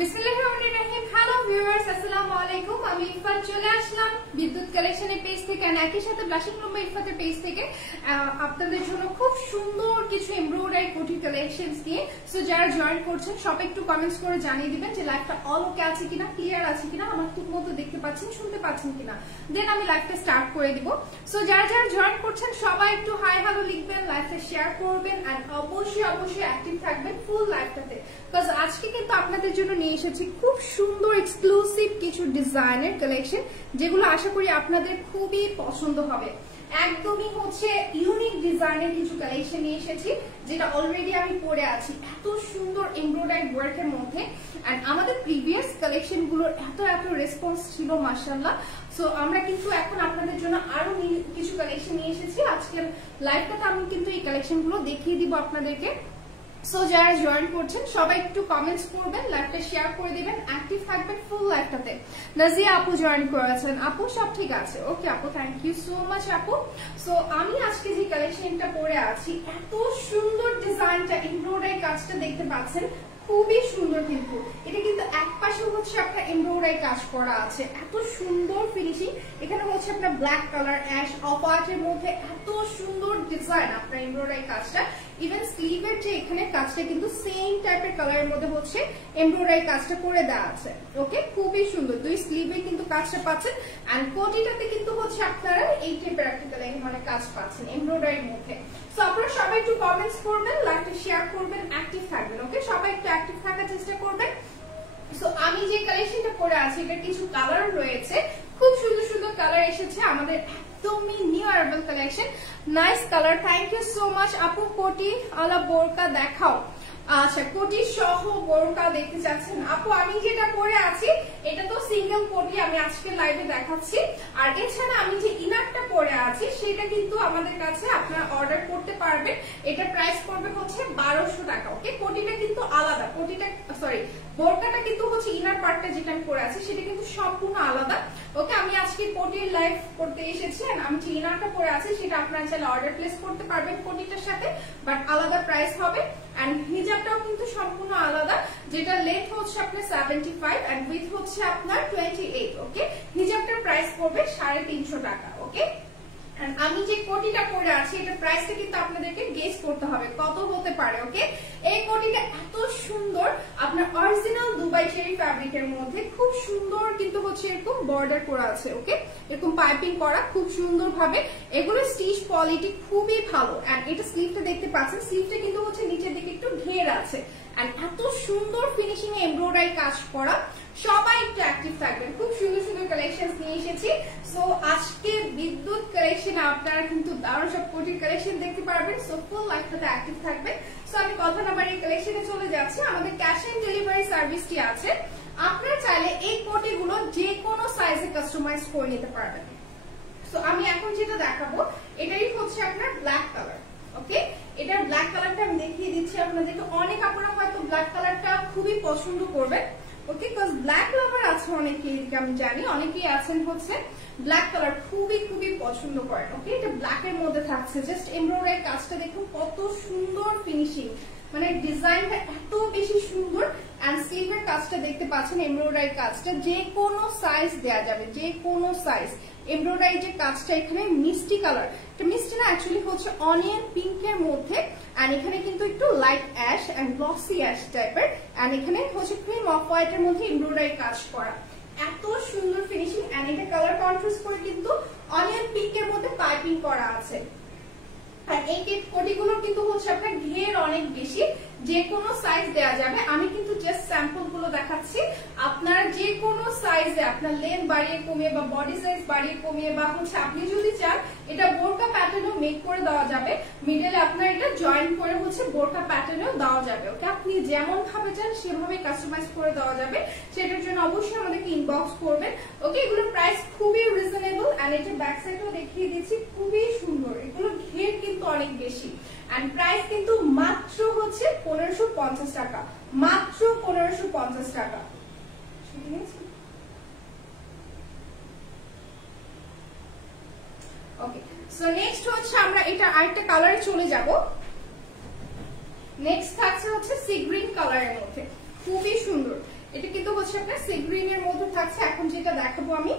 বিসমিল্লাহিররহমানিররহিম। Hello viewers, আসসালামু আলাইকুম। আমি ইফাত চলে আসলাম বিদ্যুৎ কালেকশনের পেজ থেকে, একই সাথে ব্লাশিং রুম ইফাতের পেজ থেকে আপনাদের জন্য খুব সুন্দর কিছু এমব্রয়ডারি কোটি কালেকশনস নিয়ে। সো যারা জয়েন করছেন সব একটু কমেন্টস করে জানিয়ে দিবেন যে লাইভটা অল ওকে আছে কিনা, ক্লিয়ার আছে কিনা, আমার ঠিক মতো দেখতে পাচ্ছেন, শুনতে পাচ্ছেন কিনা, দেন আমি লাইভটা স্টার্ট করে দিব। সো যারা যারা জয়েন করছেন সবাই একটু হাই হ্যালো লিখবেন, লাইভটা শেয়ার করবেন এন্ড অবশ্যই অ্যাক্টিভ থাকবেন ফুল লাইভটাতে। বিকজ আজকে কিন্তু আপনাদের জন্য নিয়ে এসেছি খুব সুন্দর এক্সক্লুসিভ কিছু ডিজাইনের কালেকশন, যেগুলো আশা করি আপনাদের খুবই পছন্দ হবে। একদমই হচ্ছে ইউনিক ডিজাইনের কিছু কালেকশন নিয়ে এসেছি, যেটা অলরেডি আমি পরে আছি এত সুন্দর এমব্রয়ডারি ওয়ার্কের মধ্যে। এন্ড আমাদের প্রিভিয়াস কালেকশন গুলোর এত রেসপন্স ছিল মাশাআল্লাহ। সো আমরা কিন্তু এখন আপনাদের জন্য আরো কিছু কালেকশন নিয়ে এসেছি। আজকের লাইভটাতে আমি কিন্তু এই কালেকশন গুলো দেখিয়ে দিব আপনাদেরকে। সো যারা জয়েন করছেন সবাই একটু কমেন্টস করবেন, লাইভটা শেয়ার করে দিবেন, অ্যাক্টিভ থাকবেন ফুল লাইভটাতে। নাজিয়া আপু জয়েন করেছেন, আপু সব ঠিক আছে? ওকে আপু, থ্যাংক ইউ সো মাচ আপু। সো আমি আজকে যে কালেকশনটা পরে আছি, এত সুন্দর ডিজাইনটা, এমব্রয়ডারি কাজটা দেখতে পাচ্ছেন, খুবই সুন্দর। কিন্তু এটা কিন্তু এক পাশে হচ্ছে আপনার এমব্রয়ডারি কাজ করা আছে, এত সুন্দর ফিনিশিং। এখানে হচ্ছে আপনার ব্ল্যাক কালার, অ্যাশ, অফ হোয়াইটের মধ্যে এত সুন্দর ডিজাইন আপনার এমব্রয়ডারি কাজটা। ইভেন স্লিভের যে এখানে কাজটা কিন্তু সেম টাইপের কালারের মধ্যে হচ্ছে এমব্রয়ডারি কাজটা করে দেওয়া আছে। ওকে, খুবই সুন্দর, দুই স্লিভে কিন্তু কাজটা পাচ্ছেন। এন্ড কোটিটাতে কিন্তু হচ্ছে আপনারা এই টাইপের একটা মানে কাজ পাচ্ছেন এমব্রয়ডারির মধ্যে। সো আপনারা সবাই একটু কমেন্টস করবেন, লাইভটা শেয়ার করবেন, অ্যাক্টিভ থাকবেন। ওকে, সবাই একটু অ্যাক্টিভ থাকার চেষ্টা করবেন। সো আমি যে কালেকশনটা পরে আছি, এটা কিছু কালার রয়েছে, খুব সুন্দর সুন্দর কালার এসেছে আমাদের, একদমই new arrival collection, nice colour. Thank you so much আপু। কোটি আলা বোরকা দেখাও। আচ্ছা, কোটি সহ বোরকা দেখতে চাচ্ছেন আপু? আমি যেটা পরে আছি এটা তো সিঙ্গেল কোটি আমি আজকে লাইভে দেখাচ্ছি। আর এছাড়া আমি যে ইনারটা পরে আছি সেটা কিন্তু আমাদের কাছে আপনারা অর্ডার করতে পারবেন। এটা প্রাইস পড়বে হচ্ছে 1200 টাকা। ওকে, কোটিটা কিন্তু আলাদা, কোটিটা সরি বোরকাটা কিন্তু হচ্ছে ইনার পার্টটা যেটা আমি পরে আছি সেটা কিন্তু সম্পূর্ণ আলাদা। ওকে, আমি আজকে কোটির লাইভ করতে এসেছি। আমি যে ইনারটা পরে আছি সেটা আপনারা চাইলে অর্ডার প্লেস করতে পারবেন কোটিটার সাথে, বাট আলাদা প্রাইস হবে। এন্ড হিজাবটাও কিন্তু সম্পূর্ণ আলাদা, যেটা লেন্থ হচ্ছে আপনার 75 এন্ড উইথ হচ্ছে আপনার 28। ওকে, হিজাবটার প্রাইস পড়বে 350 টাকা। ওকে, আমি যে কোটিটা পরে আছি এটা প্রাইসটা কিন্তু আপনাদেরকে গেস করতে হবে কত হতে পারে। ওকে, এই কোটিটা এত সুন্দর, আপনার অরিজিনাল দুবাই চেরি ফ্যাব্রিকের মধ্যে খুব সুন্দর কিন্তু হচ্ছে এরকম বর্ডার করা আছে। ওকে, এরকম পাইপিং করা খুব সুন্দর ভাবে, এগুলো স্টিচ কোয়ালিটি খুবই ভালো। এন্ড এটা স্লিভটা দেখতে পাচ্ছেন, স্লিভটা কিন্তু হচ্ছে নিচের দিকে একটু ঘের আছে। এন্ড এত সুন্দর ফিনিশিং এ এমব্রয়ডারি কাজ করা। সবাই একটু অ্যাক্টিভ থাকবেন, খুব সুন্দর সুন্দর কালেকশন নিয়ে এসেছি। সো আজকে বিদ্যুৎ কালেকশন আপনারা কিন্তু দারুণ সব কোটির কালেকশন দেখতে পারবেন। সো ফুল লাইফটাতে অ্যাক্টিভ থাকবেন। সো আমি কথা না বাড়িয়ে কালেকশনে চলে যাচ্ছি। আমাদের ক্যাশ অন ডেলিভারি সার্ভিসটি আছে, আপনারা চাইলে এই কোটিগুলো যে কোনো সাইজে কাস্টমাইজ করে নিতে পারবেন। সো আমি এখন যেটা দেখাবো এটাই হচ্ছে আপনার ব্ল্যাক কালার। ওকে, এটার ব্ল্যাক কালারটা আমি দেখিয়ে দিচ্ছি আপনাদেরকে। অনেক আপনারা হয়তো ব্ল্যাক কালারটা খুবই পছন্দ করবেন। ওকে, বিকজ ব্ল্যাক লাভার আছে অনেকেই, আমি জানি অনেকেই আছেন হচ্ছে ব্ল্যাক কালার খুবই খুবই পছন্দ করেন। ওকে, এটা ব্ল্যাক এর মধ্যে থাকছে, জাস্ট এমব্রয়ডারি কাজটা দেখুন কত সুন্দর ফিনিশিং, মানে ডিজাইনটা এত বেশি সুন্দর। এন্ড স্লিভের কাজটা দেখতে পাচ্ছেন, এমব্রয়ডারি কাজটা যে কোনো সাইজ দেয়া যাবে, যে কোনো সাইজ। এমব্রয়ডারি যে কাজটা এখানে মিষ্টি কালার, এটা মিষ্টি না অ্যাকচুয়ালি হচ্ছে অনিয়ন পিঙ্কের মধ্যে। এন্ড এখানে কিন্তু একটু light ash and glossy ash টাইপের। এন্ড এখানে হচ্ছে ক্রিম অফ হোয়াইটের মধ্যে এমব্রয়ডারি কাজ করা, এত সুন্দর ফিনিশিং। এন্ড এটা কালার কন্ট্রাস্ট করে কিন্তু অনিয়ন পিঙ্কের মধ্যে পাইপিং করা আছে। আর এই কোটিগুলো কিন্তু হচ্ছে আপনার ঘের অনেক বেশি, যে কোনো সাইজ দেওয়া যাবে। আমি কিন্তু জাস্ট স্যাম্পল গুলো দেখাচ্ছি, আপনারা যে কোনো সাইজে আপনার লেন্থ বাড়িয়ে কমিয়ে বা বডি সাইজ বাড়িয়ে কমিয়ে, বা হচ্ছে আপনি যদি চান এটা বোরকা প্যাটার্নও মেক করে দেওয়া যাবে, মিডলে আপনার এটা জয়েন করে হচ্ছে বোরকা প্যাটার্নও দেওয়া যাবে। ওকে, আপনি যেমন ভাবে চান সেভাবে কাস্টমাইজ করে দেওয়া যাবে। সেটার জন্য অবশ্যই আমাদেরকে ইনবক্স করবেন। ওকে, এগুলোর প্রাইস খুবই রিজনেবল। এন্ড এটা ব্যাক সাইডও দেখিয়ে দিচ্ছি, খুবই সুন্দর। এগুলো ঘের কিন্তু অনেক বেশি। এন্ড প্রাইস কিন্তু মাত্র হচ্ছে 1550 টাকা, মাত্র 1550 টাকা। ওকে, সো নেক্সট হচ্ছে আমরা এটা আরেকটা কালারে চলে যাব। নেক্সট থাকছে হচ্ছে সি গ্রিন কালারের মধ্যে, খুবই সুন্দর। এটা কিন্তু হচ্ছে আপনার সি গ্রিন এর মধ্যে থাকছে। এখন যেটা দেখাবো আমি,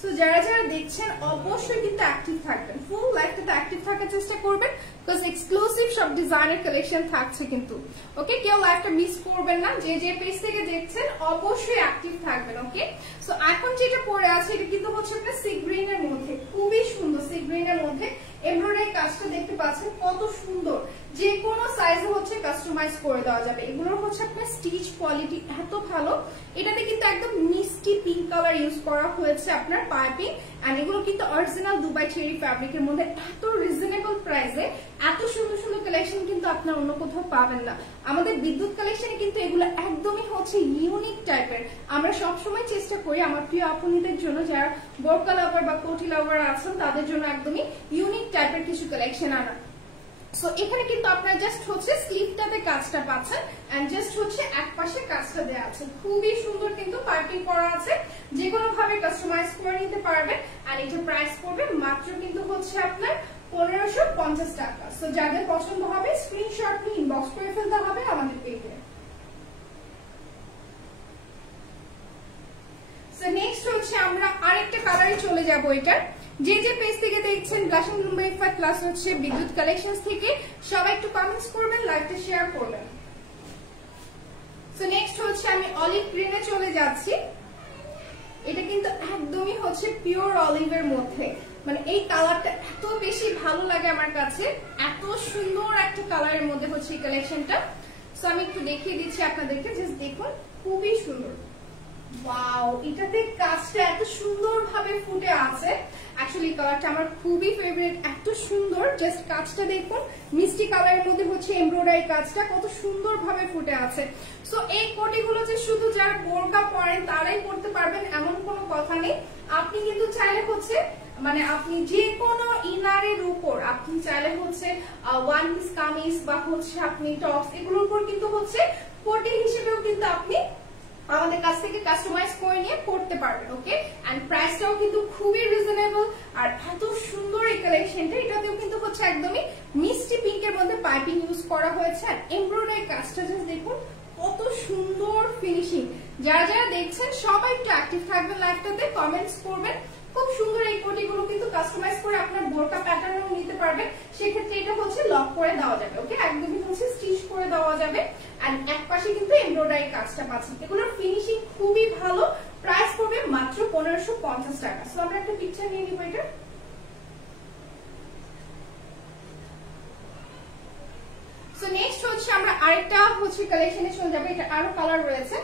সো যারা যারা দেখছেন অবশ্যই কিন্তু অ্যাক্টিভ থাকবেন, ফুল লাইফটাতে অ্যাক্টিভ থাকার চেষ্টা করবেন, বিকজ এক্সক্লুসিভ সব ডিজাইনার কালেকশন থাকছে কিন্তু। ওকে, কেউ লাইফটা মিস করবেন না, যে যে পেজ থেকে দেখছেন অবশ্যই অ্যাক্টিভ থাকবেন। ওকে, সো এখন যেটা পরে আছে এটা কিন্তু হচ্ছে আপনার সি গ্রিন এর মধ্যে, খুবই সুন্দর সি গ্রিন এর মধ্যে এমব্রয়ডারি কাজটা দেখতে পাচ্ছেন কত সুন্দর, যে কোনো সাইজে হচ্ছে কাস্টমাইজ করে দেওয়া যাবে। এগুলোর হচ্ছে আপনার স্টিচ কোয়ালিটি এত ভালো, এটাতে কিন্তু একদম মিষ্টি পিঙ্ক কালার ইউজ করা হয়েছে আপনার পাইপিং, এন্ড এগুলো কিন্তু অরিজিনাল দুবাই চেরি ফ্যাব্রিকের মধ্যে এত রিজনেবল প্রাইসে এত সুন্দর সুন্দর কালেকশন কিন্তু আপনার অন্য কোথাও পাবেন না। আমাদের বিদ্যুৎ কালেকশনে কিন্তু এগুলো একদমই হচ্ছে ইউনিক টাইপের। আমরা সবসময় চেষ্টা করি আমার প্রিয় আপুনিদের জন্য, যারা বোরকা লাভার বা কোটি লাভার আছেন তাদের জন্য একদমই ইউনিক টাইপের কিছু কালেকশন আনা। সো এখানে কিন্তু আপনারা জাস্ট হচ্ছে স্লিভটাতে কাজটা পাচ্ছেন, এন্ড জাস্ট হচ্ছে এক পাশে কাজটা দেওয়া আছে, খুবই সুন্দর কিন্তু পাইপিং করা আছে, যে কোনো ভাবে কাস্টমাইজ করে নিতে পারবেন। আর এটা প্রাইস পড়বে মাত্র কিন্তু হচ্ছে আপনার 1550 টাকা। সো যাদের পছন্দ হবে স্ক্রিনশট নিয়ে ইনবক্স করে ফেলতে হবে আমাদের পেজে। সো নেক্সট হচ্ছে আমরা আরেকটা কালারে চলে যাব। এটার যে যে পেজ থেকে দেখছেন blushing room by Ifat plus হচ্ছে বিদ্যুৎ কালেকশনস থেকে, সবাই একটু কমেন্টস করবেন, লাইভটা শেয়ার করবেন। সো নেক্সট হচ্ছে আমি অলিভ গ্রিনে চলে যাচ্ছি। এটা কিন্তু একদমই হচ্ছে পিওর অলিভের মধ্যে, মানে এই কালারটা এত বেশি ভালো লাগে আমার কাছে, এত সুন্দর একটা কালারের মধ্যে হচ্ছে এই কালেকশনটা। সো আমি একটু দেখিয়ে দিচ্ছি আপনাদেরকে, জাস্ট দেখুন খুবই সুন্দর। ওয়াও, এটাতে কাজটা এত সুন্দর ভাবে ফুটে আছে। অ্যাকচুয়ালি কালারটা আমার খুবই ফেভারিট, এত সুন্দর, জাস্ট কাজটা দেখুন, মিষ্টি কালারের মধ্যে হচ্ছে এমব্রয়ডারি কাজটা কত সুন্দর ভাবে ফুটে আছে। সো এই কোটিগুলো যে শুধু যারা বোরকা পরেন তারাই পরতে পারবেন এমন কোনো কথা নেই। আপনি কিন্তু চাইলে হচ্ছে মানে আপনি যে কোনো ইনারের উপর আপনি চাইলে হচ্ছে ওয়ান পিস কামিজ বা হচ্ছে আপনি টপস এগুলোর উপর কিন্তু হচ্ছে কোটি হিসেবেও কিন্তু আপনি আমাদের কাছ থেকে কাস্টমাইজ করে নিয়ে পড়তে পারবেন। ওকে, এন্ড প্রাইসটাও কিন্তু খুবই রিজনেবল। আর এত সুন্দর এই কালেকশনটা, এটাতেও কিন্তু হচ্ছে একদমই মিষ্টি পিঙ্কের মধ্যে পাইপিং ইউজ করা হয়েছে। আর এমব্রয়ডারি কাজটা জাস্ট দেখুন কত সুন্দর ফিনিশিং। যারা যারা দেখছেন সবাই একটু অ্যাক্টিভ থাকবেন, লাইভটাতে কমেন্টস করবেন। খুব সুন্দর এই কোটিগুলো কিন্তু কাস্টমাইজ করে আপনার বোরকা প্যাটার্নও নিতে পারবেন, সেক্ষেত্রে এটা হচ্ছে লক করে দেওয়া যাবে। ওকে, একদমই হচ্ছে স্টিচ করে দেওয়া যাবে, আর এক পাশে কিন্তু এমব্রয়ডারি কাজটা পাচ্ছেন। এগুলোর ফিনিশিং খুবই ভালো, প্রাইস পড়বে মাত্র 1550 টাকা। সো আমরা একটা পিকচার নিয়ে নিব এটা। সো নেক্সট হচ্ছে আমরা আরেকটা হচ্ছে কালেকশনে চলে যাবো। এটা আরো কালার রয়েছে।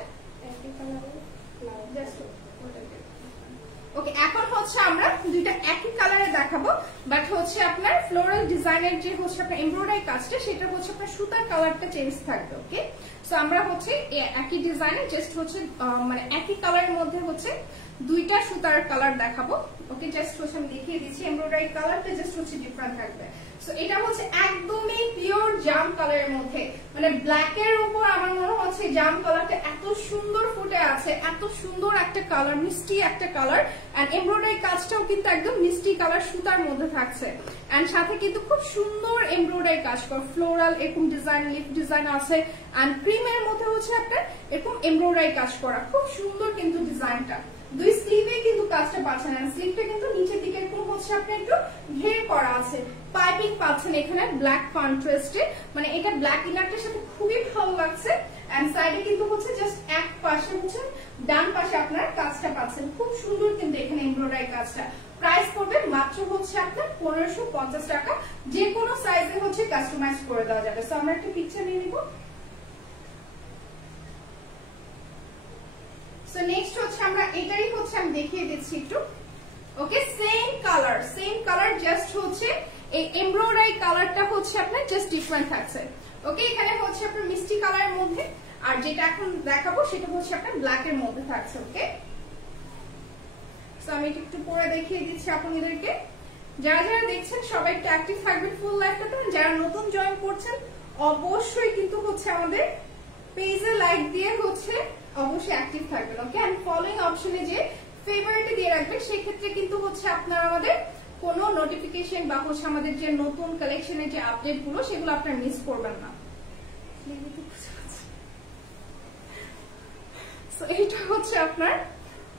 ওকে, এখন হচ্ছে আমরা দুইটা একই কালারে দেখাবো, বাট হচ্ছে আপনার ফ্লোরাল ডিজাইনের যে হচ্ছে আপনার এমব্রয়ডারি কাজটা সেটা হচ্ছে আপনার সুতার কালারটা চেঞ্জ থাকবে। ওকে, সো আমরা হচ্ছে একই ডিজাইনে জাস্ট হচ্ছে মানে একই কালারের মধ্যে হচ্ছে দুইটা সুতার কালার দেখাবো। ওকে, জাস্ট হচ্ছে আমি দেখিয়ে দিচ্ছি, এমব্রয়ডারি কালারটা জাস্ট হচ্ছে ডিফারেন্ট থাকবে। সো এটা হচ্ছে একদমই পিওর জাম কালারের মধ্যে, মানে ব্ল্যাক এর উপর আমার মনে হচ্ছে জাম কালারটা এত সুন্দর ফুটে আছে, এত সুন্দর একটা কালার, মিষ্টি একটা কালার। এন্ড এমব্রয়ডারি কাজটাও কিন্তু একদম মিষ্টি কালার সুতার মধ্যে থাকছে, এন্ড সাথে কিন্তু খুব সুন্দর এমব্রয়ডারি কাজ করা ফ্লোরাল এরকম ডিজাইন, লিফ ডিজাইন আছে, এন্ড ক্রিমের মধ্যে হচ্ছে আপনার এরকম এমব্রয়ডারি কাজ করা, খুব সুন্দর কিন্তু ডিজাইনটা। দুই স্লিভে কিন্তু কাজটা পাচ্ছেন, এন্ড স্লিভটা কিন্তু নিচের দিকে এরকম হচ্ছে আপনার একটু ঘের করা আছে, পাইপিং পাচ্ছেন এখানে ব্ল্যাক কন্ট্রাস্টে, মানে এটা ব্ল্যাক ইনারটার সাথে খুবই ভালো লাগছে। এন্ড সাইডে কিন্তু হচ্ছে জাস্ট এক পাশে হচ্ছে ডান পাশে আপনার কাজটা পাচ্ছেন, খুব সুন্দর কিন্তু এখানে এমব্রয়ডারি কাজটা। প্রাইস পড়বে মাত্র হচ্ছে আপনার 1550 টাকা, যে কোনো সাইজে হচ্ছে কাস্টমাইজ করে দেওয়া যাবে। সো আমরা একটা পিকচার নিয়ে নিব। সো নেক্সট হচ্ছে আমরা এটারই হচ্ছে আমি দেখিয়ে দিচ্ছি একটু। ওকে, সেম কালার জাস্ট হচ্ছে এই এমব্রয়ডারি কালারটা হচ্ছে আপনার জাস্ট ডিফারেন্ট থাকছে। ওকে, এখানে হচ্ছে আপনার মিষ্টি কালারের মধ্যে, আর যেটা এখন দেখাবো সেটা হচ্ছে আপনার ব্ল্যাক এর মধ্যে থাকছে। ওকে, সো আমি একটু পরে দেখিয়ে দিচ্ছি আপনাদেরকে। যারা যারা দেখছেন সবাই একটু অ্যাক্টিভ থাকবেন ফুল লাইভটাতে। যারা নতুন জয়েন করছেন অবশ্যই কিন্তু হচ্ছে আমাদের পেজে লাইক দিয়ে হচ্ছে অবশ্যই অ্যাক্টিভ থাকবেন। ওকে, এন্ড ফলোইং অপশনে যে ফেভারিটে দিয়ে রাখবেন, সেক্ষেত্রে কিন্তু হচ্ছে আপনারা আমাদের কোনো নোটিফিকেশন বা হচ্ছে আমাদের যে নতুন কালেকশনের যে আপডেট গুলো সেগুলো আপনারা মিস করবেন না। সো এটা হচ্ছে আপনার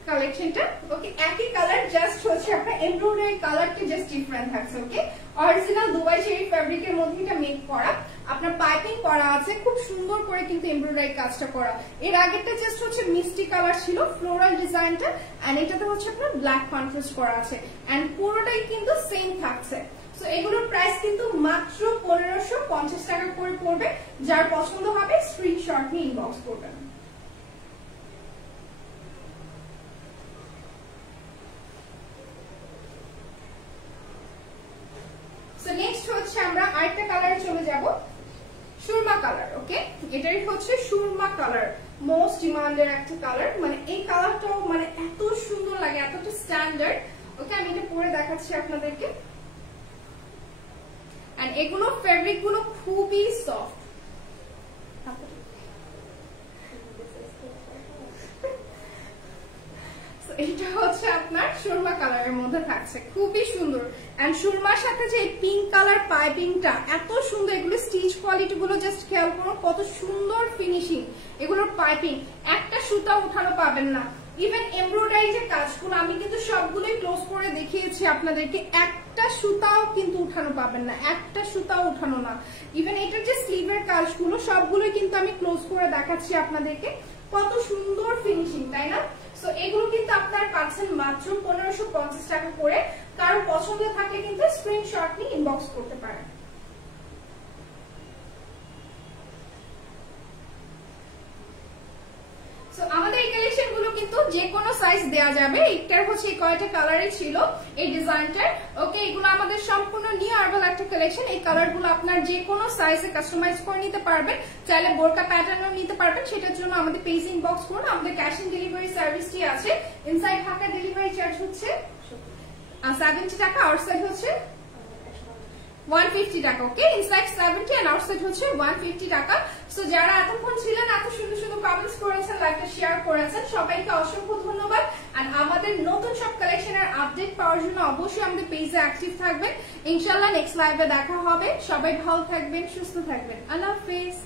কালেকশনটা। ওকে, একই কালার, জাস্ট হচ্ছে আপনার এমব্রয়ডারি কালারটা জাস্ট ডিফারেন্ট থাকছে। ওকে, অরিজিনাল দুবাই চেরি ফ্যাব্রিকের মধ্যে এটা মেক করা, আপনার পাইপিং করা আছে, খুব সুন্দর করে কিন্তু এমব্রয়ডারি কাজটা করা। এর আগেরটা জাস্ট হচ্ছে মিষ্টি কালার ছিল ফ্লোরাল ডিজাইনটা, এন্ড এটাতে হচ্ছে আপনার ব্ল্যাক কন্ট্রাস্ট করা আছে, এন্ড পুরোটাই কিন্তু সেম থাকছে। সো এগুলোর প্রাইস কিন্তু মাত্র 1550 টাকা করে পড়বে। যার পছন্দ হবে স্ক্রিনশট নিয়ে ইনবক্স করবেন। নেক্সট হচ্ছে আমরা আরেকটা কালারে চলে যাব, সুরমা কালার। ওকে, এটাই হচ্ছে সুরমা কালার, মোস্ট ডিমান্ডেড একটা কালার। মানে এই কালারটাও মানে এত সুন্দর লাগে, এতটা স্ট্যান্ডার্ড। ওকে, আমি এটা পরে দেখাচ্ছি আপনাদেরকে। এন্ড এগুলো ফেব্রিক গুলো খুবই সফট। এটা হচ্ছে আপনার সুরমা কালারের মধ্যে থাকছে, খুবই সুন্দর। এন্ড সুরমার সাথে যে পিঙ্ক কালার পাইপিংটা এত সুন্দর, এগুলো স্টিচ কোয়ালিটি গুলো জাস্ট খেয়াল করুন, কত সুন্দর ফিনিশিং। এগুলোর পাইপিং একটা সুতা উঠানো পাবেন না। ইভেন এমব্রয়ডারি যে কাজগুলো আমি কিন্তু সবগুলোই ক্লোজ করে দেখিয়েছি আপনাদেরকে, একটা সুতাও কিন্তু উঠানো পাবেন না, একটা সুতাও উঠানো না। ইভেন এটার যে স্লিভের কাজগুলো সবগুলোই কিন্তু আমি ক্লোজ করে দেখাচ্ছি আপনাদেরকে, কত সুন্দর ফিনিশিং, তাই না? সো এগুলো কিন্তু আপনারা পাচ্ছেন মাত্র 1550 টাকা করে। কারো পছন্দ থাকলে কিন্তু স্ক্রিনশট নিয়ে ইনবক্স করতে পারেন। আমাদের এই কালেকশন গুলো কিন্তু যে কোনো সাইজ দেওয়া যাবে। এটার হচ্ছে এই কয়টা কালারই ছিল এই ডিজাইনটার। ওকে, এগুলো আমাদের সম্পূর্ণ নিউ আরবাল একটা কালেকশন। এই কালার গুলো আপনার যে কোনো সাইজে কাস্টমাইজ করে নিতে পারবেন, চাইলে বোরকা প্যাটার্নও নিতে পারবেন। সেটার জন্য আমাদের পেজ ইনবক্স করুন। আমাদের ক্যাশ অন ডেলিভারি সার্ভিসটি আছে। ইনসাইড ঢাকা ডেলিভারি চার্জ হচ্ছে 70 টাকা, আউটসাইড হচ্ছে 150 টাকা। ওকে, ইনসাইড 70 এন্ড আউটসাইড হচ্ছে 150 টাকা। সো যারা এতক্ষণ ছিলেন, এত সুন্দর সুন্দর কমেন্টস করেছেন, লাইভটা শেয়ার করেছেন, সবাইকে অসংখ্য ধন্যবাদ। আর আমাদের নতুন সব কালেকশনের আপডেট পাওয়ার জন্য অবশ্যই আমাদের পেজে অ্যাক্টিভ থাকবেন। ইনশাআল্লাহ নেক্সট লাইভে দেখা হবে। সবাই ভালো থাকবেন, সুস্থ থাকবেন। আল্লাহ হাফেজ।